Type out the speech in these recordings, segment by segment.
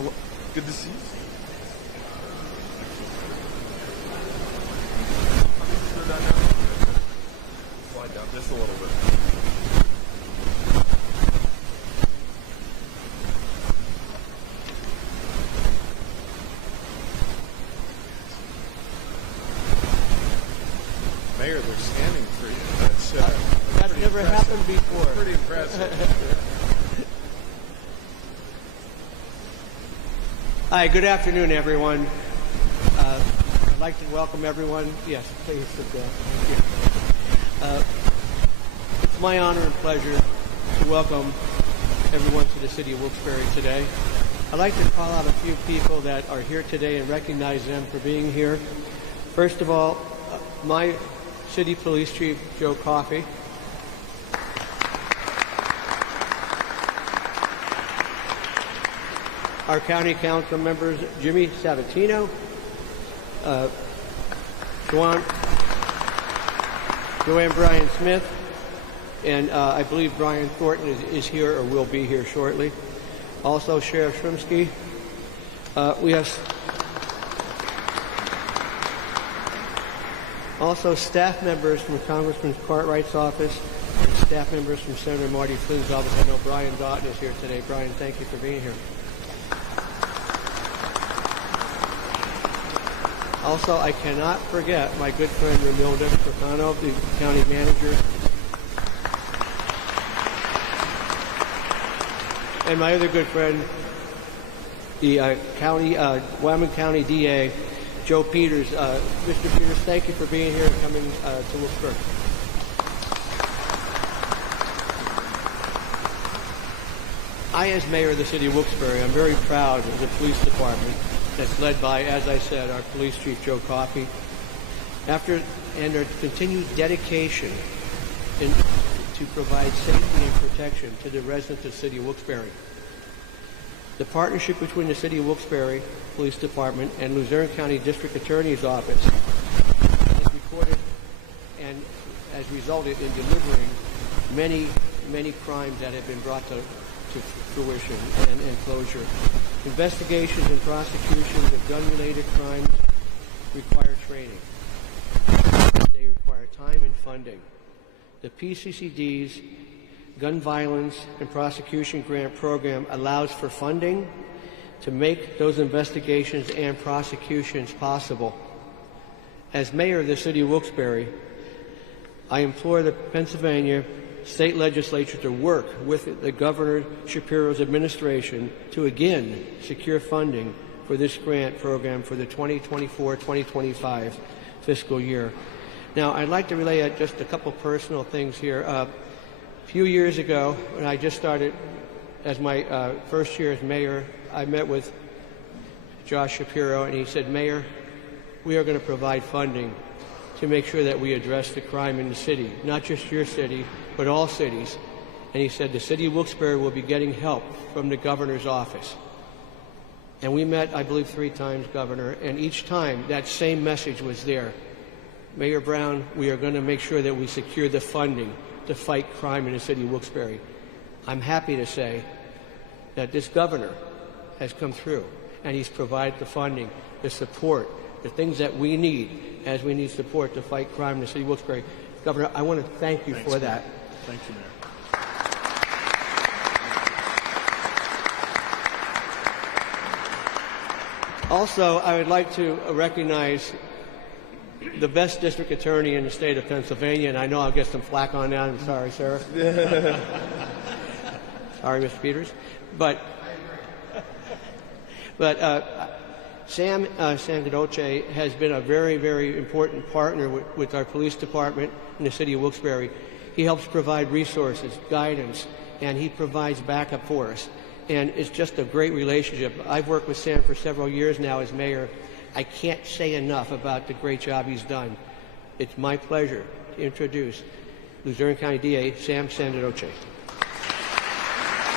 Hello. Good to see you. Slow down now. Slide down just a little bit. Mayor, they're scanning for you. That's never happened before. Pretty impressive. Hi, good afternoon, everyone. I'd like to welcome everyone. Yes, please sit down. Thank you. It's my honor and pleasure to welcome everyone to the city of Wilkes-Barre today. I'd like to call out a few people that are here today and recognize them for being here. First of all, my City Police Chief, Joe Coffey. Our County Council members, Jimmy Sabatino, Joanne Bryan Smith, and I believe Brian Thornton is here or will be here shortly. Also, Sheriff Shrimsky. We have also staff members from Congressman Cartwright's office and staff members from Senator Marty Flynn's office. I know Brian Doughton is here today. Brian, thank you for being here. Also, I cannot forget my good friend Ramilda Profano, the county manager, and my other good friend, the Wyoming County DA, Joe Peters. Mr. Peters, thank you for being here and coming to Wilkes-Barre. I, as mayor of the city of Wilkes-Barre, I'm very proud of the police department that's led by, as I said, our police chief, Joe Coffey. And their continued dedication to provide safety and protection to the residents of the city of Wilkes-Barre. The partnership between the city of Wilkes-Barre Police Department and Luzerne County District Attorney's Office has recorded and has resulted in delivering many crimes that have been brought to fruition and closure. Investigations and prosecutions of gun-related crimes require training. They require time and funding. The PCCD's Gun Violence and Prosecution Grant Program allows for funding to make those investigations and prosecutions possible. As mayor of the city of Wilkes-Barre, I implore the Pennsylvania State Legislature to work with the Governor Shapiro's administration to again secure funding for this grant program for the 2024-2025 fiscal year. Now, I'd like to relay just a couple personal things here. A few years ago, when I just started as my first year as mayor, I met with Josh Shapiro, and he said, "Mayor, we are going to provide funding to make sure that we address the crime in the city, not just your city, but all cities." And he said, the city of Wilkes-Barre will be getting help from the governor's office. And we met, I believe, 3 times, Governor, and each time that same message was there. Mayor Brown, we are going to make sure that we secure the funding to fight crime in the city of Wilkes-Barre. I'm happy to say that this governor has come through, and he's provided the funding, the support, the things that we need as we need support to fight crime in the city of Wilkes-Barre. Governor, I want to thank you for that. Thank you, Mayor. Also, I would like to recognize the best district attorney in the state of Pennsylvania, and I know I'll get some flack on that. I'm sorry, sir. Sorry, Mr. Peters. But Sam Sangadoce has been a very, very important partner with our police department in the city of Wilkes-Barre. He helps provide resources, guidance, and he provides backup for us. And it's just a great relationship. I've worked with Sam for several years now as mayor. I can't say enough about the great job he's done. It's my pleasure to introduce Luzerne County DA Sam Sangadoce.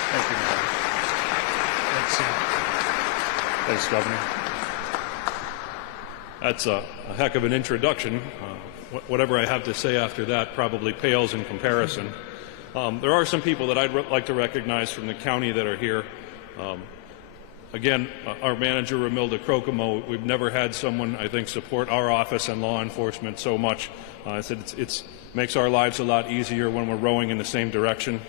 Thank you, Mayor. Thanks, Governor. That's a heck of an introduction. Whatever I have to say after that probably pales in comparison. There are some people that I'd like to recognize from the county that are here. Again, our manager, Ramilda Crocomo, we've never had someone, I think, support our office and law enforcement so much. I said it makes our lives a lot easier when we're rowing in the same direction.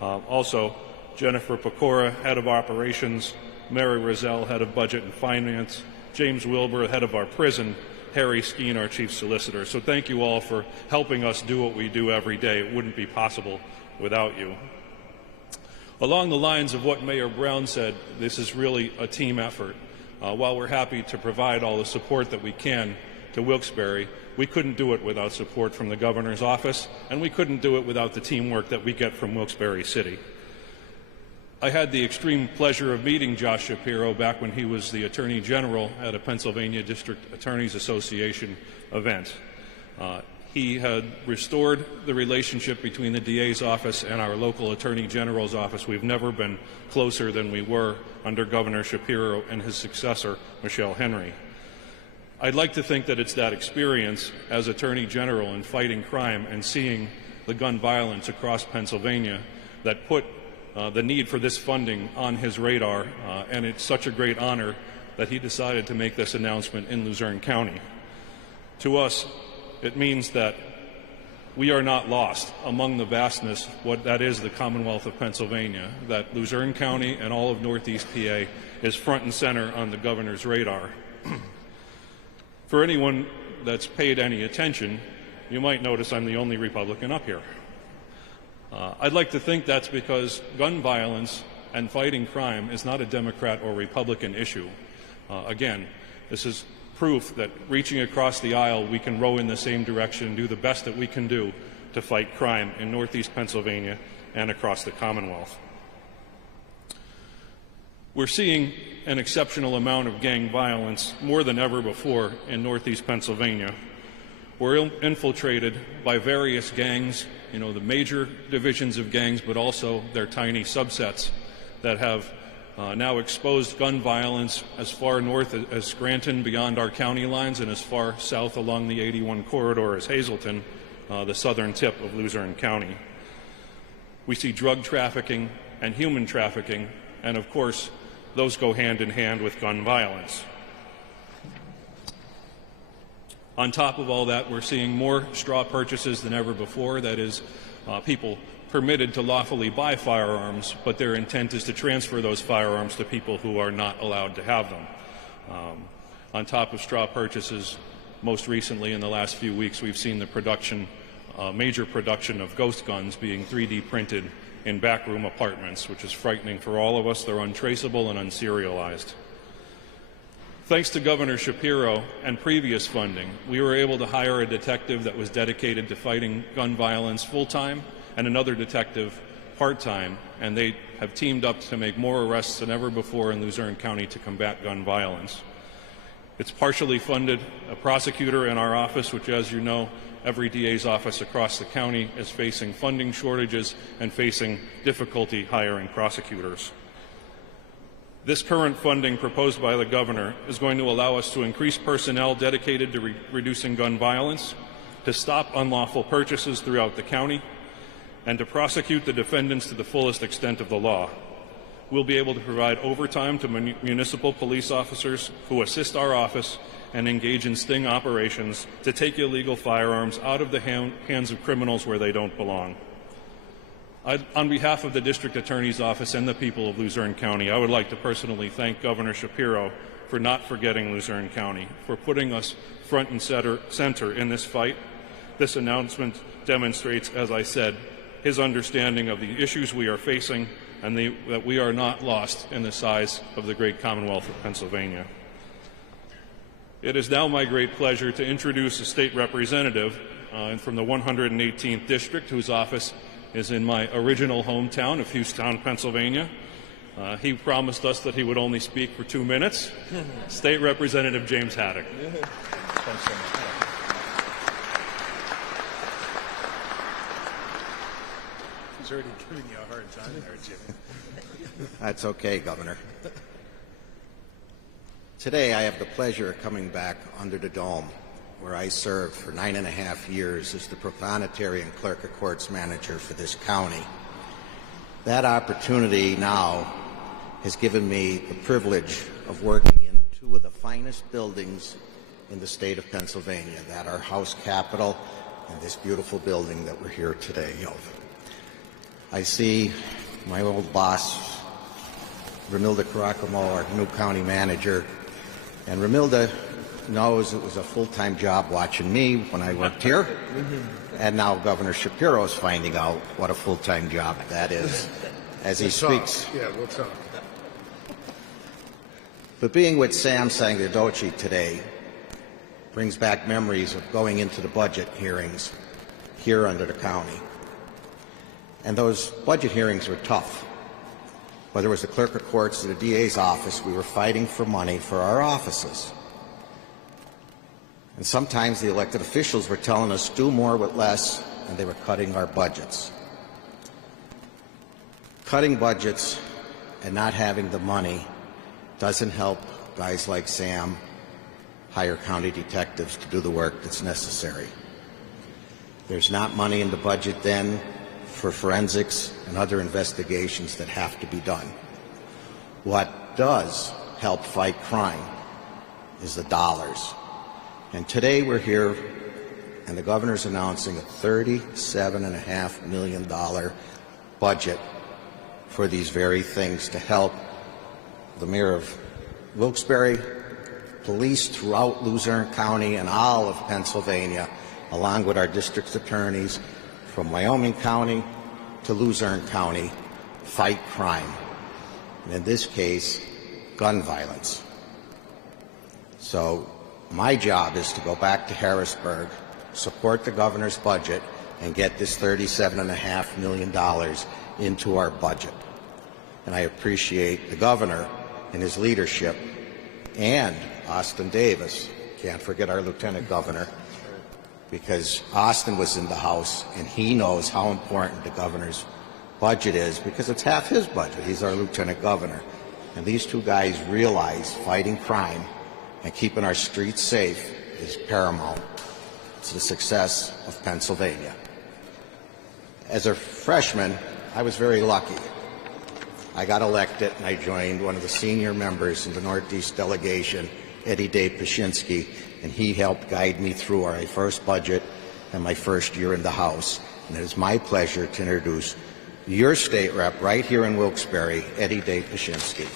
Also, Jennifer Pecora, head of operations, Mary Rozelle, head of budget and finance, James Wilbur, head of our prison, Harry Skeen, our chief solicitor. So thank you all for helping us do what we do every day. It wouldn't be possible without you. Along the lines of what Mayor Brown said, this is really a team effort. While we're happy to provide all the support that we can to Wilkes-Barre, we couldn't do it without support from the governor's office, and we couldn't do it without the teamwork that we get from Wilkes-Barre City. I had the extreme pleasure of meeting Josh Shapiro back when he was the Attorney General at a Pennsylvania District Attorneys Association event. He had restored the relationship between the DA's office and our local Attorney General's office. We've never been closer than we were under Governor Shapiro and his successor, Michelle Henry. I'd like to think that it's that experience as Attorney General in fighting crime and seeing the gun violence across Pennsylvania that put the need for this funding on his radar, and it's such a great honor that he decided to make this announcement in Luzerne County. To us, it means that we are not lost among the vastness, what that is the Commonwealth of Pennsylvania, that Luzerne County and all of Northeast PA is front and center on the governor's radar. For anyone that's paid any attention, you might notice I'm the only Republican up here. I'd like to think that's because gun violence and fighting crime is not a Democrat or Republican issue. Again, this is proof that reaching across the aisle, we can row in the same direction and do the best that we can do to fight crime in Northeast Pennsylvania and across the Commonwealth. We're seeing an exceptional amount of gang violence more than ever before in Northeast Pennsylvania. We're infiltrated by various gangs, the major divisions of gangs, but also their tiny subsets that have now exposed gun violence as far north as Scranton beyond our county lines and as far south along the 81 corridor as Hazleton, the southern tip of Luzerne County. We see drug trafficking and human trafficking, and of course, those go hand in hand with gun violence. On top of all that, we're seeing more straw purchases than ever before. That is, people permitted to lawfully buy firearms, but their intent is to transfer those firearms to people who are not allowed to have them. On top of straw purchases, most recently in the last few weeks, we've seen the production, major production of ghost guns being 3D printed in backroom apartments, which is frightening for all of us. They're untraceable and unserialized. Thanks to Governor Shapiro and previous funding, we were able to hire a detective that was dedicated to fighting gun violence full-time and another detective part-time, and they have teamed up to make more arrests than ever before in Luzerne County to combat gun violence. It's partially funded a prosecutor in our office, which, as you know, every DA's office across the county is facing funding shortages and facing difficulty hiring prosecutors. This current funding proposed by the governor is going to allow us to increase personnel dedicated to reducing gun violence, to stop unlawful purchases throughout the county, and to prosecute the defendants to the fullest extent of the law. We'll be able to provide overtime to municipal police officers who assist our office and engage in sting operations to take illegal firearms out of the hands of criminals where they don't belong. On behalf of the District Attorney's Office and the people of Luzerne County, I would like to personally thank Governor Shapiro for not forgetting Luzerne County, for putting us front and center in this fight. This announcement demonstrates, as I said, his understanding of the issues we are facing and that we are not lost in the size of the great Commonwealth of Pennsylvania. It is now my great pleasure to introduce a state representative from the 118th District, whose office is in my original hometown of Houston, Pennsylvania. He promised us that he would only speak for 2 minutes. State Representative James Haddock. Thanks so much. He's already giving you a hard time there, Jimmy. That's okay, Governor. Today I have the pleasure of coming back under the dome, where I served for 9.5 years as the proprietary and clerk of courts manager for this county. That opportunity now has given me the privilege of working in two of the finest buildings in the state of Pennsylvania, that our House Capitol and this beautiful building that we're here today of. I see my old boss, Ramilda Caracamo, our new county manager, and Ramilda knows it was a full-time job watching me when I worked here, and now Governor Shapiro is finding out what a full-time job that is as he speaks. Yeah, we'll talk. But being with Sam Sangardocci today brings back memories of going into the budget hearings here under the county. And those budget hearings were tough. Whether it was the clerk of courts or the DA's office, we were fighting for money for our offices. And sometimes the elected officials were telling us do more with less, and they were cutting our budgets. Cutting budgets and not having the money doesn't help guys like Sam hire county detectives to do the work that's necessary. There's not money in the budget then for forensics and other investigations that have to be done. What does help fight crime is the dollars. And today we're here, and the governor's announcing a $37.5 million budget for these very things to help the mayor of Wilkes-Barre, police throughout Luzerne County and all of Pennsylvania, along with our district attorneys from Wyoming County to Luzerne County, fight crime, and in this case, gun violence. So my job is to go back to Harrisburg, support the governor's budget, and get this $37.5 million into our budget. And I appreciate the governor and his leadership, and Austin Davis. Can't forget our lieutenant governor, because Austin was in the House and he knows how important the governor's budget is, because it's half his budget. He's our lieutenant governor. And these two guys realize fighting crime and keeping our streets safe is paramount to the success of Pennsylvania. As a freshman, I was very lucky. I got elected and I joined one of the senior members in the Northeast delegation, Eddie Dave Pashinsky, and he helped guide me through our first budget and my first year in the House. And it is my pleasure to introduce your state rep right here in Wilkes-Barre, Eddie Dave Pashinsky.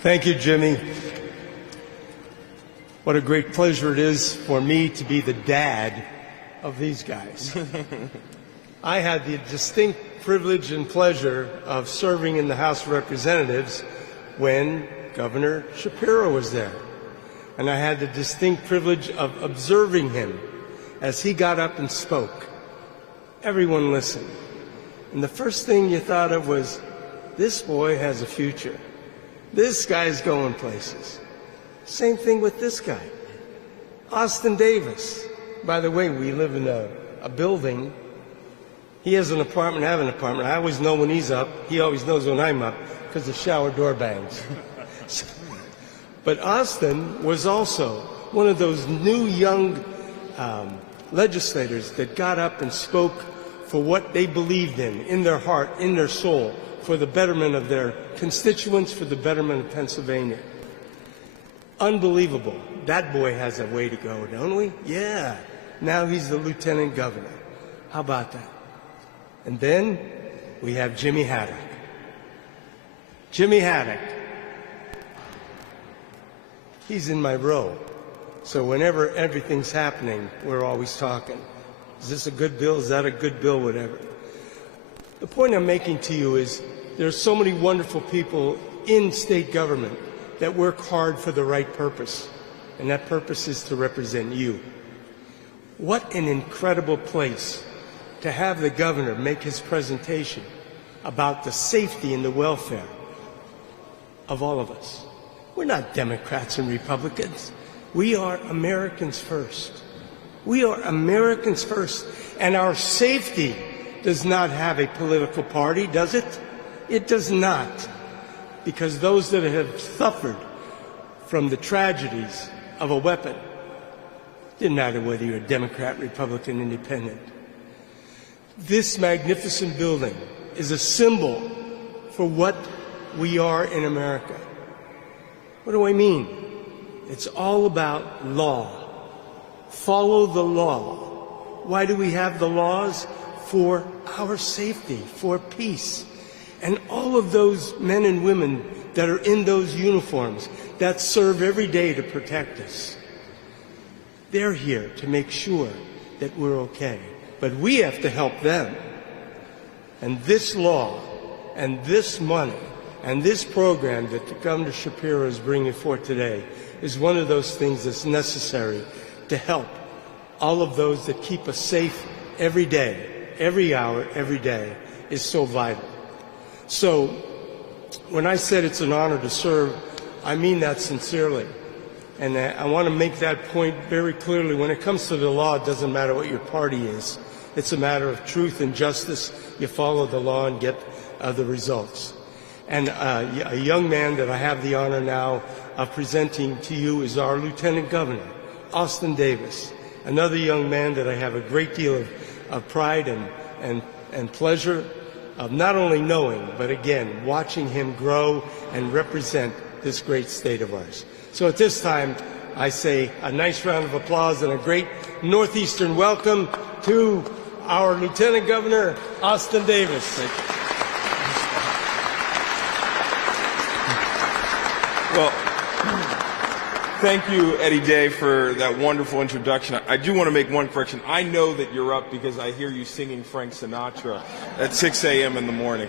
Thank you, Jimmy. What a great pleasure it is for me to be the dad of these guys. I had the distinct privilege and pleasure of serving in the House of Representatives when Governor Shapiro was there. And I had the distinct privilege of observing him as he got up and spoke. Everyone listened. And the first thing you thought of was, this boy has a future. This guy's going places. Same thing with this guy, Austin Davis. By the way, we live in a building. He has an apartment, I have an apartment. I always know when he's up. He always knows when I'm up because the shower door bangs. But Austin was also one of those new young legislators that got up and spoke for what they believed in their heart, in their soul, for the betterment of their constituents, for the betterment of Pennsylvania. Unbelievable. That boy has a way to go, don't we? Yeah. Now he's the lieutenant governor. How about that? And then we have Jimmy Haddock. Jimmy Haddock. He's in my row. So whenever everything's happening, we're always talking. Is this a good bill? Is that a good bill? Whatever. The point I'm making to you is there's so many wonderful people in state government that work hard for the right purpose, and that purpose is to represent you. What an incredible place to have the governor make his presentation about the safety and the welfare of all of us. We're not Democrats and Republicans. We are Americans first. We are Americans first, and our safety does not have a political party, does it? It does not. Because those that have suffered from the tragedies of a weapon Didn't matter whether you're a Democrat, Republican, Independent. This magnificent building is a symbol for what we are in America. What do I mean? It's all about law. Follow the law. Why do we have the laws? For our safety, for peace. And all of those men and women that are in those uniforms that serve every day to protect us, they're here to make sure that we're okay. But we have to help them. And this law and this money and this program that Governor Shapiro is bringing forth today is one of those things that's necessary to help all of those that keep us safe every day, every hour, every day is so vital. So when I said it's an honor to serve, I mean that sincerely. And I want to make that point very clearly. When it comes to the law, it doesn't matter what your party is. It's a matter of truth and justice. You follow the law and get the results. And a young man that I have the honor now of presenting to you is our Lieutenant Governor, Austin Davis, another young man that I have a great deal of pride and pleasure of not only knowing, but again, watching him grow and represent this great state of ours. So at this time, I say a nice round of applause and a great Northeastern welcome to our Lieutenant Governor, Austin Davis. Well, thank you, Eddie Day, for that wonderful introduction. I do want to make one correction. I know that you're up because I hear you singing Frank Sinatra at 6 a.m. in the morning.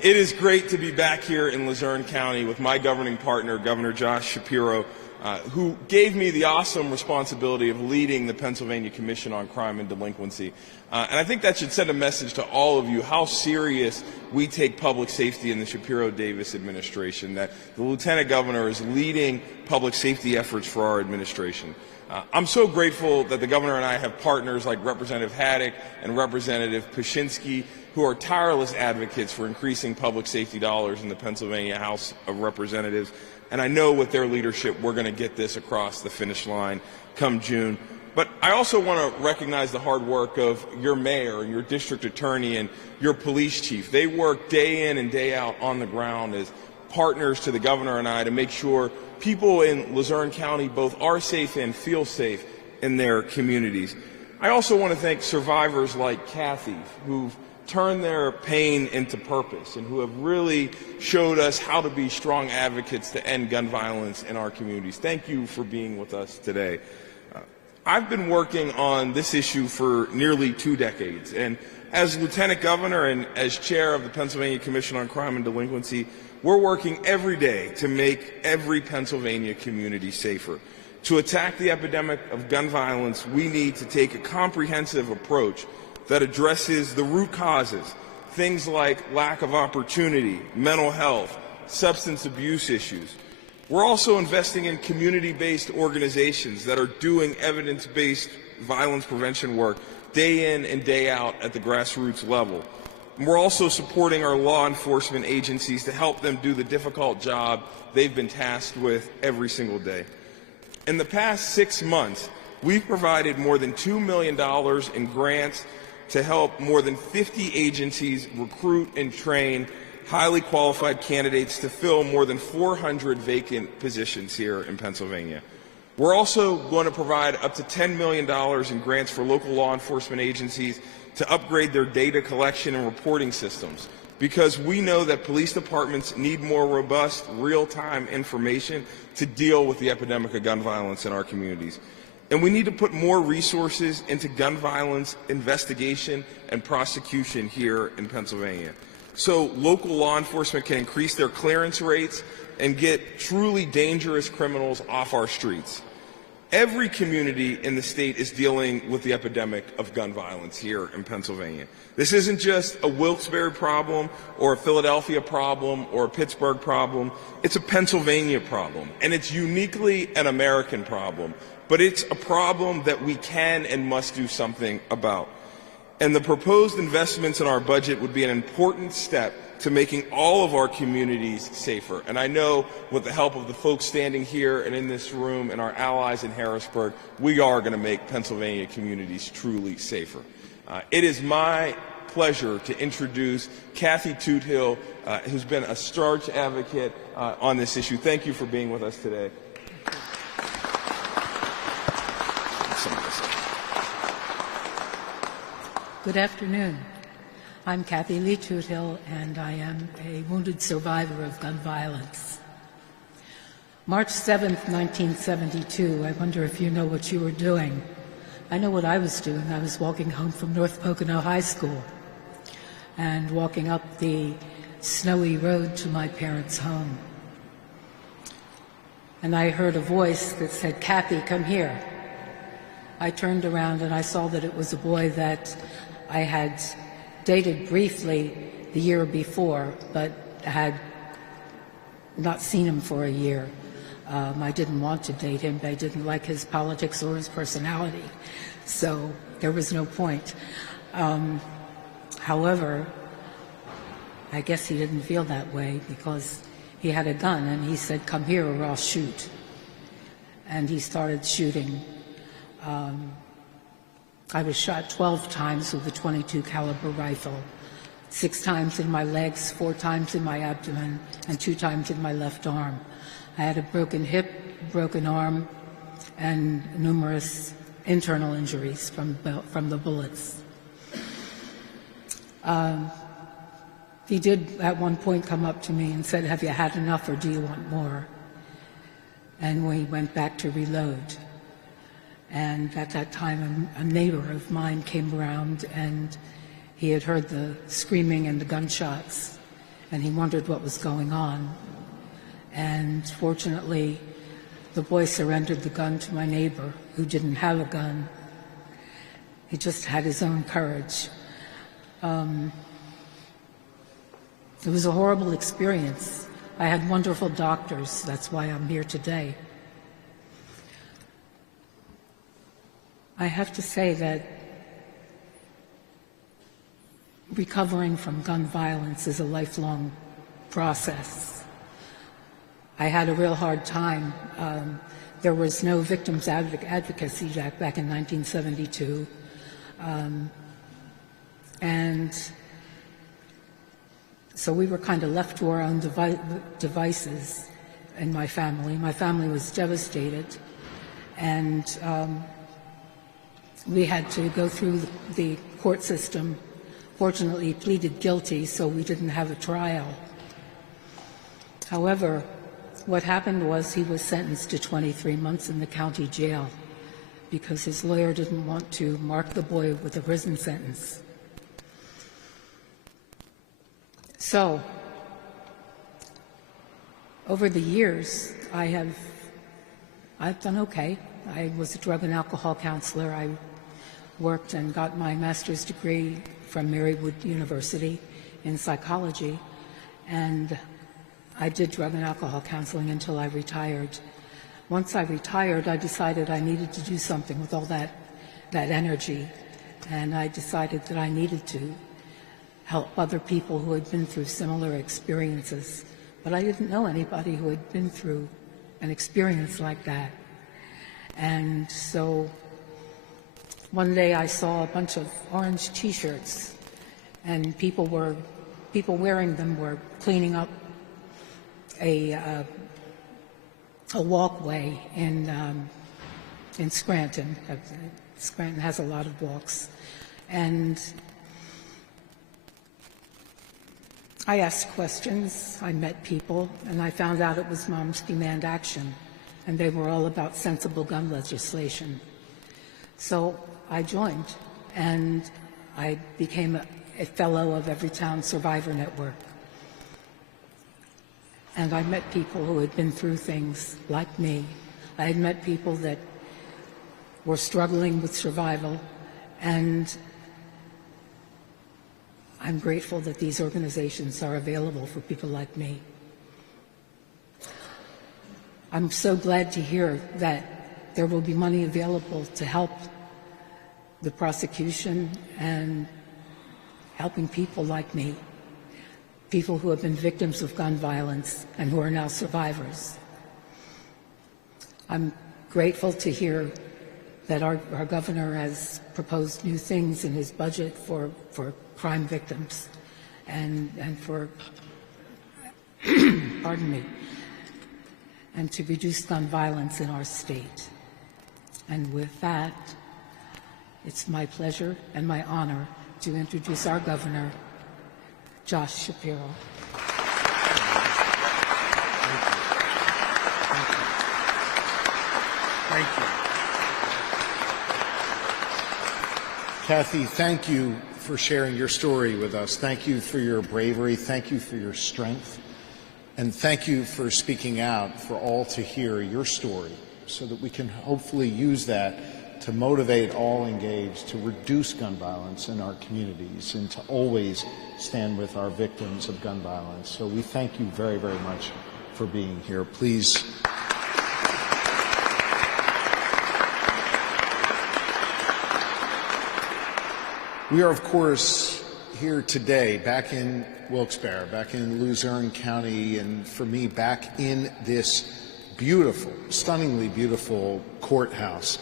It is great to be back here in Luzerne County with my governing partner, Governor Josh Shapiro, who gave me the awesome responsibility of leading the Pennsylvania Commission on Crime and Delinquency. And I think that should send a message to all of you how serious we take public safety in the Shapiro-Davis administration, that the Lieutenant Governor is leading public safety efforts for our administration. I'm so grateful that the Governor and I have partners like Representative Haddock and Representative Pashinsky, who are tireless advocates for increasing public safety dollars in the Pennsylvania House of Representatives. And I know with their leadership, we're going to get this across the finish line come June. But I also want to recognize the hard work of your mayor and your district attorney and your police chief. They work day in and day out on the ground as partners to the governor and I to make sure people in Luzerne County both are safe and feel safe in their communities. I also want to thank survivors like Kathy, who've turned their pain into purpose and who have really showed us how to be strong advocates to end gun violence in our communities. Thank you for being with us today. I've been working on this issue for nearly 2 decades, and as Lieutenant Governor and as Chair of the Pennsylvania Commission on Crime and Delinquency, we're working every day to make every Pennsylvania community safer. To attack the epidemic of gun violence, we need to take a comprehensive approach that addresses the root causes, things like lack of opportunity, mental health, substance abuse issues. We're also investing in community-based organizations that are doing evidence-based violence prevention work day in and day out at the grassroots level. And we're also supporting our law enforcement agencies to help them do the difficult job they've been tasked with every single day. In the past 6 months, we've provided more than $2 million in grants to help more than 50 agencies recruit and train highly qualified candidates to fill more than 400 vacant positions here in Pennsylvania. We're also going to provide up to $10 million in grants for local law enforcement agencies to upgrade their data collection and reporting systems, because we know that police departments need more robust, real-time information to deal with the epidemic of gun violence in our communities. And we need to put more resources into gun violence investigation and prosecution here in Pennsylvania, so local law enforcement can increase their clearance rates and get truly dangerous criminals off our streets. Every community in the state is dealing with the epidemic of gun violence here in Pennsylvania. This isn't just a Wilkes-Barre problem or a Philadelphia problem or a Pittsburgh problem. It's a Pennsylvania problem, and it's uniquely an American problem, but it's a problem that we can and must do something about. And the proposed investments in our budget would be an important step to making all of our communities safer. And I know with the help of the folks standing here and in this room and our allies in Harrisburg, we are going to make Pennsylvania communities truly safer. It is my pleasure to introduce Kathy Toothill, who's been a staunch advocate on this issue. Thank you for being with us today. Good afternoon. I'm Kathy Lee Toothill, and I am a wounded survivor of gun violence. March 7th, 1972, I wonder if you know what you were doing. I know what I was doing. I was walking home from North Pocono High School and walking up the snowy road to my parents' home. And I heard a voice that said, "Kathy, come here." I turned around and I saw that it was a boy that I had dated briefly the year before, but had not seen him for a year. I didn't want to date him. I didn't like his politics or his personality, so there was no point. However, I guess he didn't feel that way because he had a gun and he said, "Come here or I'll shoot." And he started shooting. I was shot 12 times with a .22 caliber rifle, 6 times in my legs, 4 times in my abdomen, and 2 times in my left arm. I had a broken hip, broken arm, and numerous internal injuries from the bullets. He did at one point come up to me and said, "Have you had enough or do you want more?" And we went back to reload. And at that time, a neighbor of mine came around and he had heard the screaming and the gunshots, and he wondered what was going on. And fortunately, the boy surrendered the gun to my neighbor, who didn't have a gun. He just had his own courage. It was a horrible experience. I had wonderful doctors. That's why I'm here today. I have to say that recovering from gun violence is a lifelong process. I had a real hard time. There was no Victims Advocacy Act back in 1972. And so we were kind of left to our own devices in my family. My family was devastated. And we had to go through the court system. Fortunately, he pleaded guilty, so we didn't have a trial. However, what happened was he was sentenced to 23 months in the county jail because his lawyer didn't want to mark the boy with a prison sentence. So, over the years, I've done okay. I was a drug and alcohol counselor. I worked and got my master's degree from Marywood University in psychology, and I did drug and alcohol counseling until I retired. Once I retired, I decided I needed to do something with all that energy, and I decided that I needed to help other people who had been through similar experiences. But I didn't know anybody who had been through an experience like that. And so one day I saw a bunch of orange T-shirts, and people wearing them were cleaning up a walkway in Scranton. Scranton has a lot of walks. And I asked questions, I met people, and I found out it was Moms Demand Action, and they were all about sensible gun legislation. So I joined, and I became a fellow of Everytown Survivor Network. And I met people who had been through things like me. I had met people that were struggling with survival, and I'm grateful that these organizations are available for people like me. I'm so glad to hear that there will be money available to help the prosecution and helping people like me, people who have been victims of gun violence and who are now survivors. I'm grateful to hear that our governor has proposed new things in his budget for crime victims and for, pardon me, and to reduce gun violence in our state. And with that, it's my pleasure and my honor to introduce our governor, Josh Shapiro. Thank you. Kathy, thank you for sharing your story with us. Thank you for your bravery. Thank you for your strength. And thank you for speaking out for all to hear your story so that we can hopefully use that to motivate all engaged to reduce gun violence in our communities and to always stand with our victims of gun violence. So we thank you very, very much for being here. Please. We are, of course, here today, back in Wilkes-Barre, back in Luzerne County, and for me, back in this beautiful, stunningly beautiful courthouse,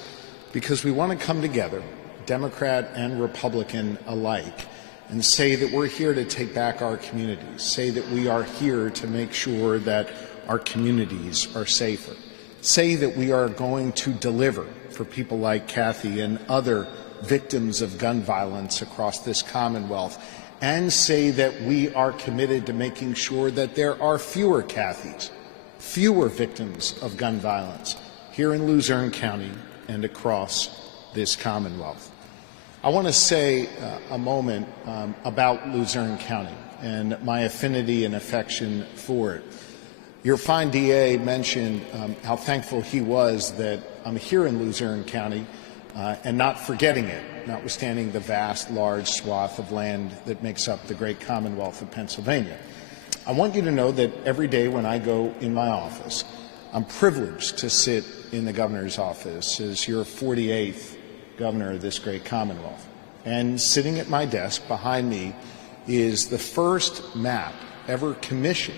because we want to come together, Democrat and Republican alike, and say that we're here to take back our communities, say that we are here to make sure that our communities are safer, say that we are going to deliver for people like Kathy and other victims of gun violence across this Commonwealth, and say that we are committed to making sure that there are fewer Kathys, fewer victims of gun violence here in Luzerne County and across this Commonwealth. I want to say a moment about Luzerne County and my affinity and affection for it. Your fine DA mentioned how thankful he was that I'm here in Luzerne County and not forgetting it, notwithstanding the vast, large swath of land that makes up the great Commonwealth of Pennsylvania. I want you to know that every day when I go in my office, I'm privileged to sit in the governor's office as your 48th governor of this great Commonwealth. And sitting at my desk behind me is the first map ever commissioned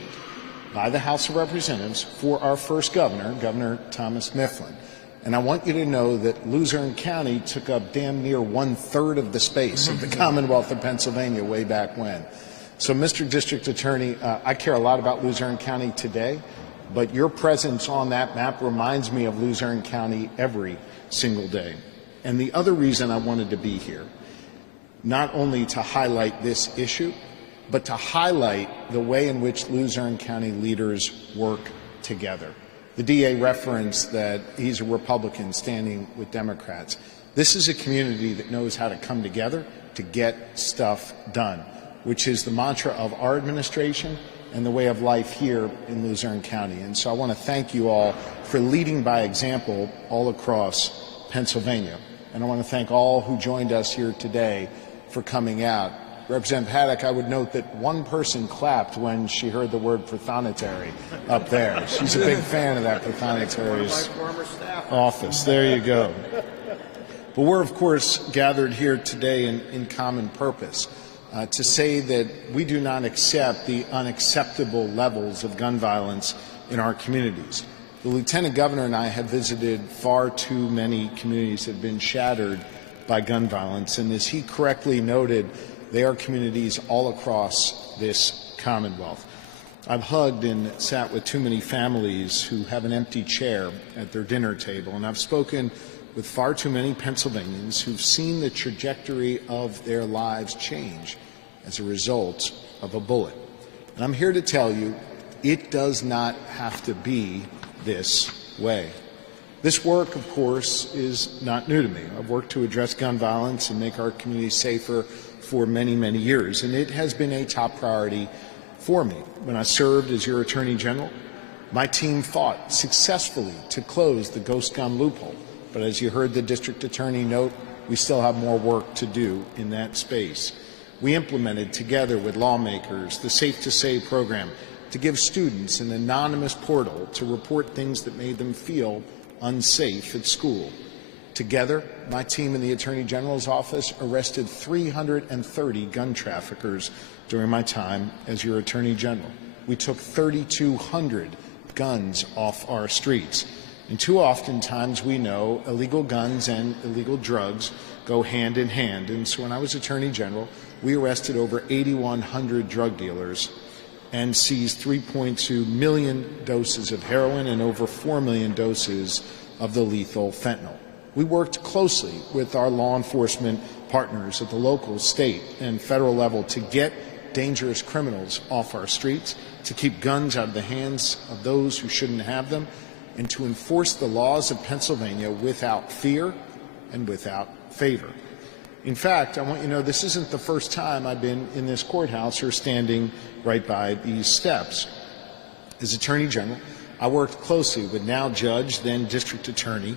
by the House of Representatives for our first governor, Governor Thomas Mifflin. And I want you to know that Luzerne County took up damn near 1/3 of the space of the Commonwealth of Pennsylvania way back when. So, Mr. District Attorney, I care a lot about Luzerne County today, but your presence on that map reminds me of Luzerne County every single day. And the other reason I wanted to be here, not only to highlight this issue, but to highlight the way in which Luzerne County leaders work together. The DA referenced that he's a Republican standing with Democrats. This is a community that knows how to come together to get stuff done, which is the mantra of our administration and the way of life here in Luzerne County. And so I want to thank you all for leading by example all across Pennsylvania. And I want to thank all who joined us here today for coming out. Representative Haddock, I would note that one person clapped when she heard the word prothonotary up there. She's a big fan of that prothonotary's office. There you go. But we're, of course, gathered here today in common purpose to say that we do not accept the unacceptable levels of gun violence in our communities. The Lieutenant Governor and I have visited far too many communities that have been shattered by gun violence, and as he correctly noted, they are communities all across this Commonwealth. I've hugged and sat with too many families who have an empty chair at their dinner table, and I've spoken with far too many Pennsylvanians who've seen the trajectory of their lives change as a result of a bullet. And I'm here to tell you, it does not have to be this way. This work, of course, is not new to me. I've worked to address gun violence and make our communities safer for many, many years, and it has been a top priority for me. When I served as your Attorney General, my team fought successfully to close the ghost gun loophole, but as you heard the District Attorney note, we still have more work to do in that space. We implemented, together with lawmakers, the Safe to Say program to give students an anonymous portal to report things that made them feel unsafe at school. Together, my team in the Attorney General's office arrested 330 gun traffickers during my time as your Attorney General. We took 3,200 guns off our streets. And too often times we know illegal guns and illegal drugs go hand in hand. And so when I was Attorney General, we arrested over 8,100 drug dealers and seized 3.2 million doses of heroin and over 4 million doses of the lethal fentanyl. We worked closely with our law enforcement partners at the local, state, and federal level to get dangerous criminals off our streets, to keep guns out of the hands of those who shouldn't have them, and to enforce the laws of Pennsylvania without fear and without favor. In fact, I want you to know this isn't the first time I've been in this courthouse or standing right by these steps. As Attorney General, I worked closely with now Judge, then District Attorney,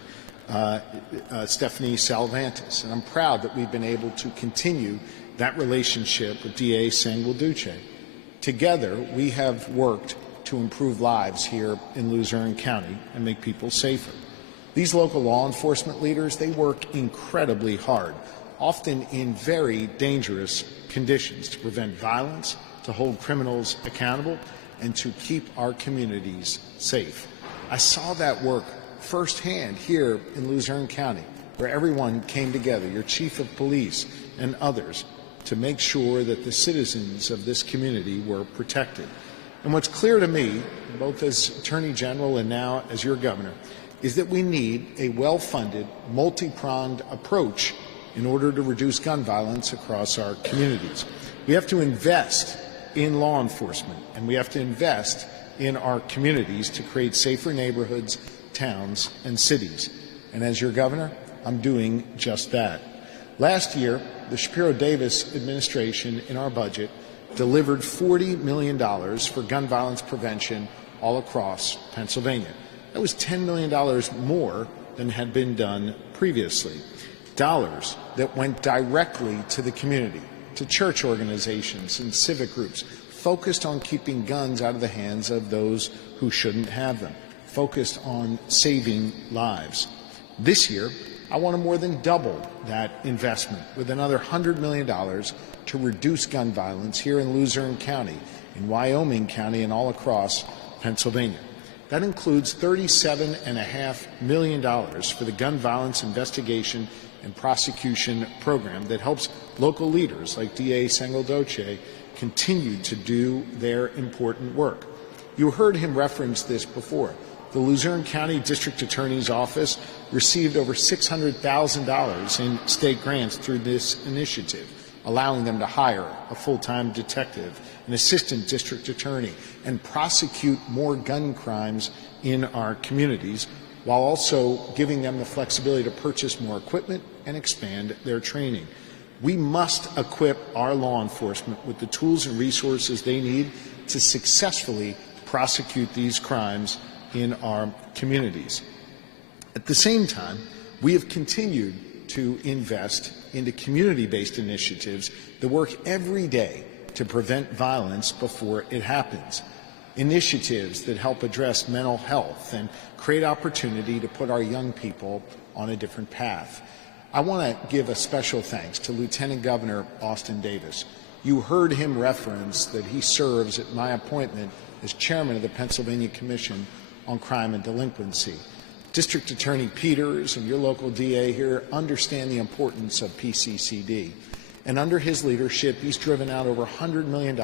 Stephanie Salvantis, and I'm proud that we've been able to continue that relationship with DA Lt. Together, we have worked to improve lives here in Luzerne County and make people safer. These local law enforcement leaders, they work incredibly hard, often in very dangerous conditions, to prevent violence, to hold criminals accountable, and to keep our communities safe. I saw that work firsthand here in Luzerne County, where everyone came together, your chief of police and others, to make sure that the citizens of this community were protected. And what's clear to me, both as Attorney General and now as your governor, is that we need a well-funded, multi-pronged approach in order to reduce gun violence across our communities. We have to invest in law enforcement, and we have to invest in our communities to create safer neighborhoods, towns, and cities. And as your governor, I'm doing just that. Last year, the Shapiro-Davis administration in our budget delivered $40 million for gun violence prevention all across Pennsylvania. That was $10 million more than had been done previously. Dollars that went directly to the community, to church organizations and civic groups, focused on keeping guns out of the hands of those who shouldn't have them, focused on saving lives. This year, I want to more than double that investment with another $100 million to reduce gun violence here in Luzerne County, in Wyoming County, and all across Pennsylvania. That includes $37.5 million for the Gun Violence Investigation and Prosecution Program that helps local leaders like DA Lt. Continue to do their important work. You heard him reference this before. The Luzerne County District Attorney's Office received over $600,000 in state grants through this initiative, allowing them to hire a full-time detective, an assistant district attorney, and prosecute more gun crimes in our communities, while also giving them the flexibility to purchase more equipment and expand their training. We must equip our law enforcement with the tools and resources they need to successfully prosecute these crimes in our communities. At the same time, we have continued to invest into community-based initiatives that work every day to prevent violence before it happens. Initiatives that help address mental health and create opportunity to put our young people on a different path. I want to give a special thanks to Lieutenant Governor Austin Davis. You heard him reference that he serves at my appointment as chairman of the Pennsylvania Commission on Crime and Delinquency. District Attorney Peters and your local DA here understand the importance of PCCD. And under his leadership, he's driven out over $100 million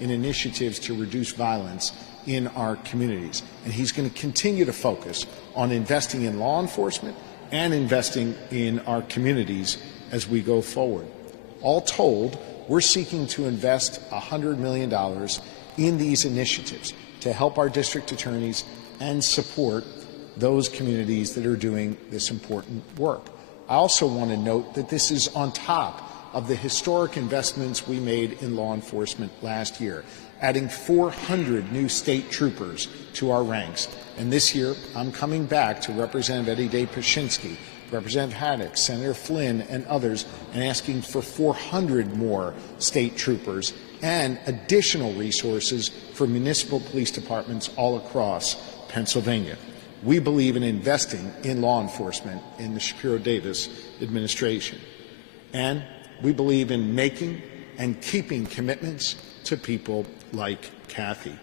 in initiatives to reduce violence in our communities. And he's going to continue to focus on investing in law enforcement and investing in our communities as we go forward. All told, we're seeking to invest $100 million in these initiatives to help our district attorneys and support those communities that are doing this important work. I also want to note that this is on top of the historic investments we made in law enforcement last year, adding 400 new state troopers to our ranks. And this year, I'm coming back to Representative Eddie Day Pashinsky, Representative Haddock, Senator Flynn, and others, and asking for 400 more state troopers and additional resources for municipal police departments all across Pennsylvania. We believe in investing in law enforcement in the Shapiro Davis administration. And we believe in making and keeping commitments to people like Kathy.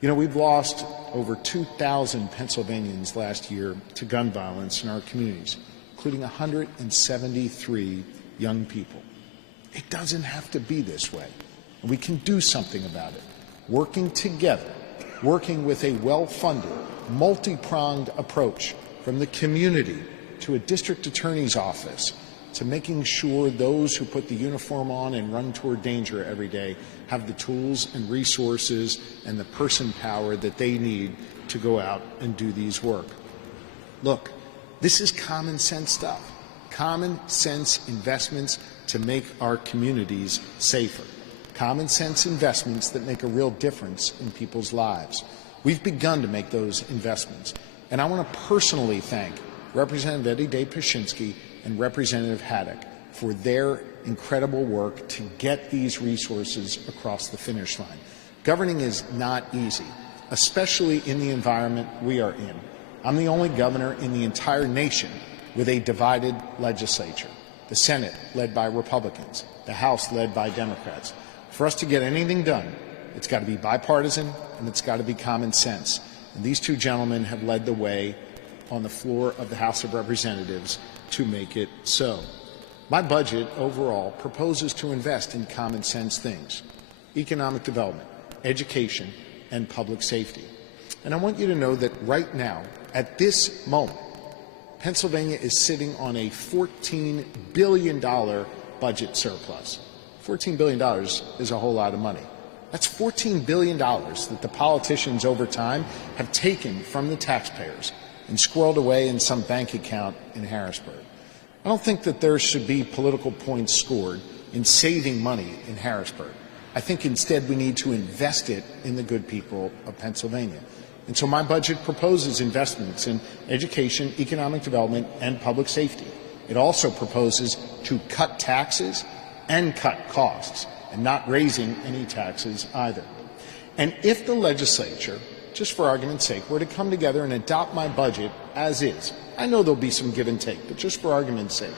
You know, we've lost over 2,000 Pennsylvanians last year to gun violence in our communities, including 173 young people. It doesn't have to be this way. And we can do something about it. Working together, working with a well-funded, multi-pronged approach from the community to a district attorney's office to making sure those who put the uniform on and run toward danger every day have the tools and resources and the person power that they need to go out and do these work. Look, this is common sense stuff. Common sense investments to make our communities safer. Common sense investments that make a real difference in people's lives. We've begun to make those investments. And I want to personally thank Representative Eddie Day Pashinsky and Representative Haddock for their incredible work to get these resources across the finish line. Governing is not easy, especially in the environment we are in. I'm the only governor in the entire nation with a divided legislature. The Senate led by Republicans, the House led by Democrats. For us to get anything done, it's got to be bipartisan and it's got to be common sense. And these two gentlemen have led the way on the floor of the House of Representatives to make it so. My budget overall proposes to invest in common sense things: economic development, education, and public safety. And I want you to know that right now, at this moment, Pennsylvania is sitting on a $14 billion budget surplus. $14 billion is a whole lot of money. That's $14 billion that the politicians over time have taken from the taxpayers and squirreled away in some bank account in Harrisburg. I don't think that there should be political points scored in saving money in Harrisburg. I think instead we need to invest it in the good people of Pennsylvania. And so my budget proposes investments in education, economic development, and public safety. It also proposes to cut taxes and cut costs, and not raising any taxes either. And if the legislature, just for argument's sake, were to come together and adopt my budget as is, I know there'll be some give and take, but just for argument's sake,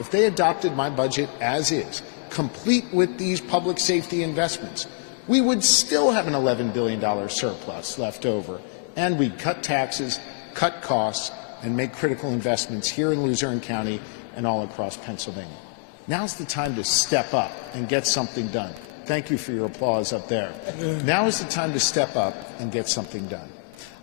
if they adopted my budget as is, complete with these public safety investments, we would still have an $11 billion surplus left over, and we'd cut taxes, cut costs, and make critical investments here in Luzerne County and all across Pennsylvania. Now's the time to step up and get something done. Thank you for your applause up there. Now is the time to step up and get something done.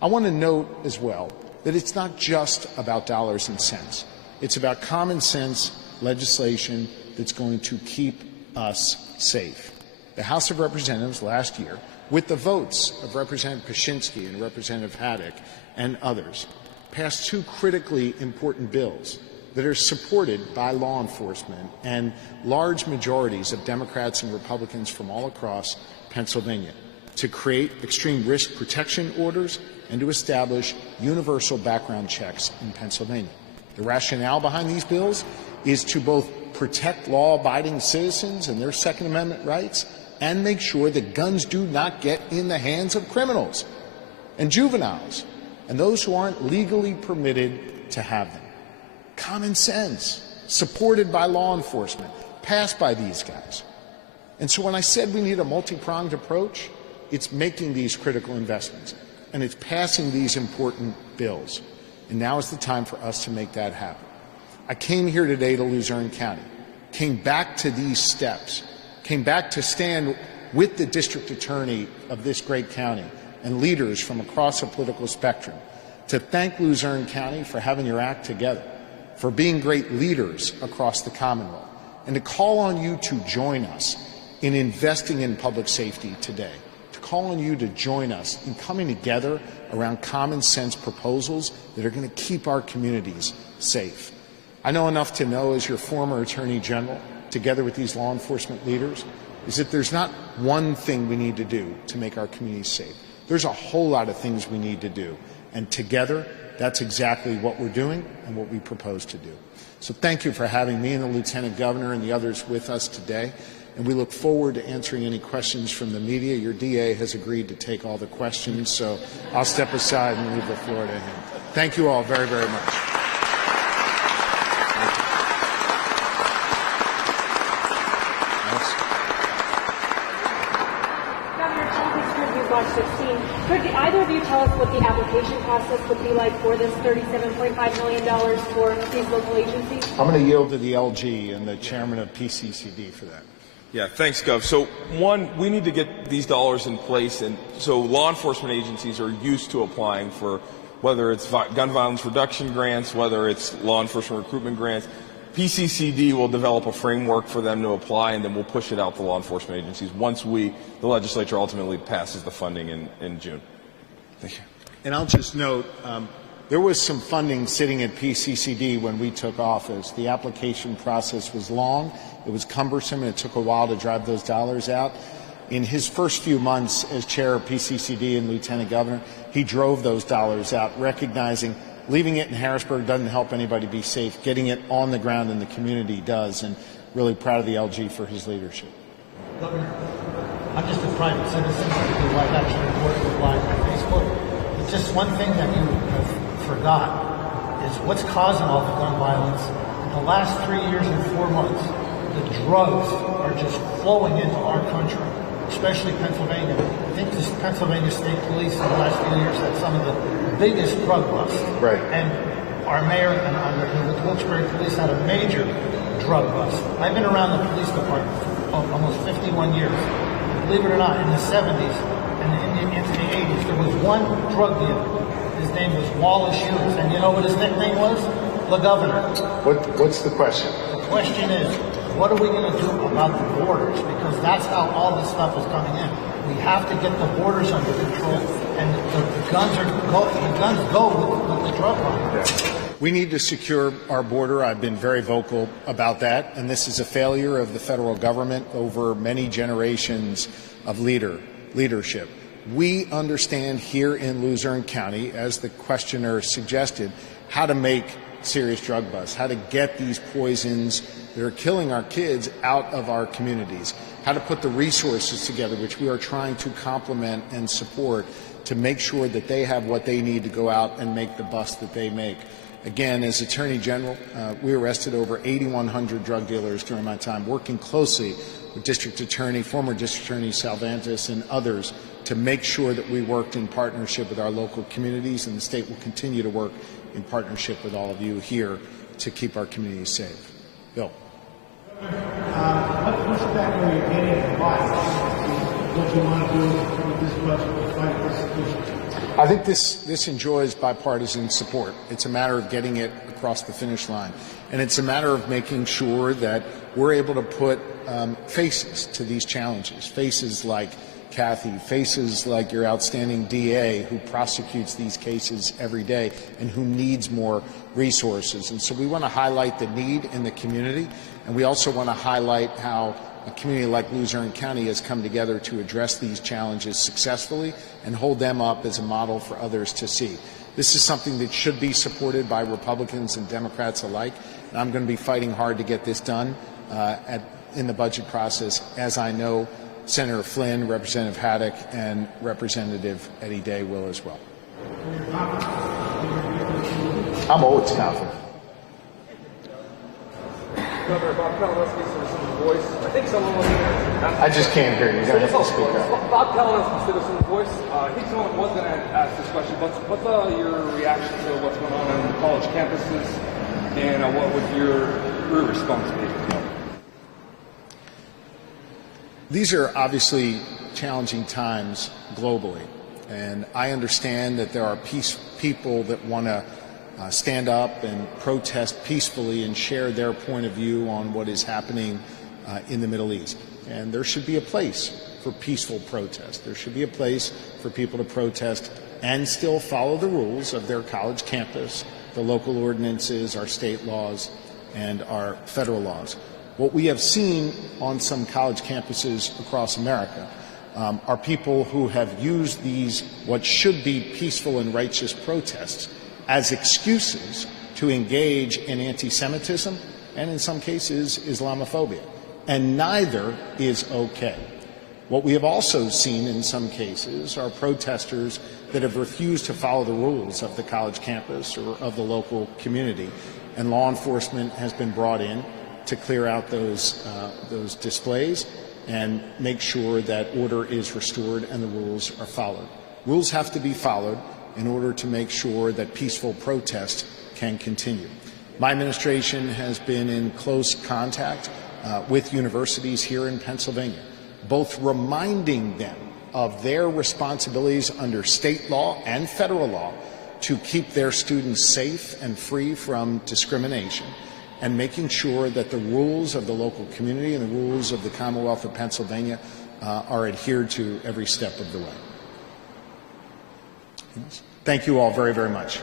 I want to note as well that it's not just about dollars and cents. It's about common sense legislation that's going to keep us safe. The House of Representatives last year, with the votes of Representative Pashinsky and Representative Haddock and others, passed two critically important bills that are supported by law enforcement and large majorities of Democrats and Republicans from all across Pennsylvania to create extreme risk protection orders and to establish universal background checks in Pennsylvania. The rationale behind these bills is to both protect law-abiding citizens and their Second Amendment rights and make sure that guns do not get in the hands of criminals and juveniles and those who aren't legally permitted to have them. Common sense, supported by law enforcement, passed by these guys. And so when I said we need a multi-pronged approach, it's making these critical investments, and it's passing these important bills. And now is the time for us to make that happen. I came here today to Luzerne County, came back to these steps, came back to stand with the district attorney of this great county and leaders from across the political spectrum to thank Luzerne County for having your act together, for being great leaders across the Commonwealth, and to call on you to join us in investing in public safety today, to call on you to join us in coming together around common sense proposals that are going to keep our communities safe. I know enough to know, as your former Attorney General, together with these law enforcement leaders, is that there's not one thing we need to do to make our communities safe. There's a whole lot of things we need to do, and together, that's exactly what we're doing and what we propose to do. So thank you for having me and the Lieutenant Governor and the others with us today. And we look forward to answering any questions from the media. Your DA has agreed to take all the questions, so I'll step aside and leave the floor to him. Thank you all very, very much. Governor, Watch 16. Could either of you tell us what the application process would be like for this $37.5 million for these local agencies? I'm going to yield to the LG and the chairman of PCCD for that. Yeah, thanks, Gov. So, one, we need to get these dollars in place, and so law enforcement agencies are used to applying for whether it's gun violence reduction grants, whether it's law enforcement recruitment grants. PCCD will develop a framework for them to apply, and then we'll push it out to law enforcement agencies once the legislature ultimately passes the funding in June. Thank you. And I'll just note, there was some funding sitting at PCCD when we took office. The application process was long, it was cumbersome, and it took a while to drive those dollars out. In his first few months as chair of PCCD and lieutenant governor, he drove those dollars out, recognizing leaving it in Harrisburg doesn't help anybody be safe. Getting it on the ground in the community does, and really proud of the LG for his leadership. Governor, I'm just a private citizen who I've actually reported live on Facebook. It's just one thing that you have forgot is what's causing all the gun violence. In the last 3 years and 4 months, the drugs are just flowing into our country, especially Pennsylvania. I think the Pennsylvania State Police in the last few years had some of the biggest drug busts. Right. And our mayor and the Wilkes-Barre Police had a major drug bust. I've been around the police department for almost 51 years. Believe it or not, in the 70s and into the 80s, there was one drug dealer. His name was Wallace Hughes, and you know what his nickname was? The Governor. What's the question? The question is, what are we going to do about the borders? Because that's how all this stuff is coming in. We have to get the borders under control, and the guns go with the drug line. We need to secure our border. I've been very vocal about that, and this is a failure of the federal government over many generations of leadership. We understand here in Luzerne County, as the questioner suggested, how to make serious drug busts, how to get these poisons that are killing our kids out of our communities, how to put the resources together, which we are trying to complement and support to make sure that they have what they need to go out and make the busts that they make. Again, as Attorney General, we arrested over 8,100 drug dealers during my time, working closely with District Attorney, former District Attorney Salvantis and others to make sure that we worked in partnership with our local communities, and the state will continue to work in partnership with all of you here to keep our communities safe. Bill. What's the back where you're getting and why? What you want to do with this budget to fight persecution? I think this enjoys bipartisan support. It's a matter of getting it across the finish line. And it's a matter of making sure that we're able to put faces to these challenges, faces like Kathy, faces like your outstanding DA who prosecutes these cases every day and who needs more resources. And so we want to highlight the need in the community, and we also want to highlight how a community like Luzerne County has come together to address these challenges successfully and hold them up as a model for others to see. This is something that should be supported by Republicans and Democrats alike, and I'm going to be fighting hard to get this done in the budget process, as I know Senator Flynn, Representative Haddock, and Representative Eddie Day will as well. I'm always confident. Governor Bob Kalinowski, Citizen's Voice. I think someone was going to ask. I just can't hear you. You're going to have to speak up. Bob Kalinowski, Citizen's Voice. I think someone was going to ask this question. What's your reaction to what's going on college campuses, and what would your response be? These are obviously challenging times globally, and I understand that there are people that want to stand up and protest peacefully and share their point of view on what is happening in the Middle East. And there should be a place for peaceful protest. There should be a place for people to protest and still follow the rules of their college campus, the local ordinances, our state laws, and our federal laws. What we have seen on some college campuses across America are people who have used these, what should be peaceful and righteous protests, as excuses to engage in anti-Semitism and, in some cases, Islamophobia. And neither is okay. What we have also seen in some cases are protesters that have refused to follow the rules of the college campus or of the local community, and law enforcement has been brought in to clear out those displays and make sure that order is restored and the rules are followed. Rules have to be followed in order to make sure that peaceful protest can continue. My administration has been in close contact with universities here in Pennsylvania, both reminding them of their responsibilities under state law and federal law to keep their students safe and free from discrimination, and making sure that the rules of the local community and the rules of the Commonwealth of Pennsylvania are adhered to every step of the way. Thank you all very, very much.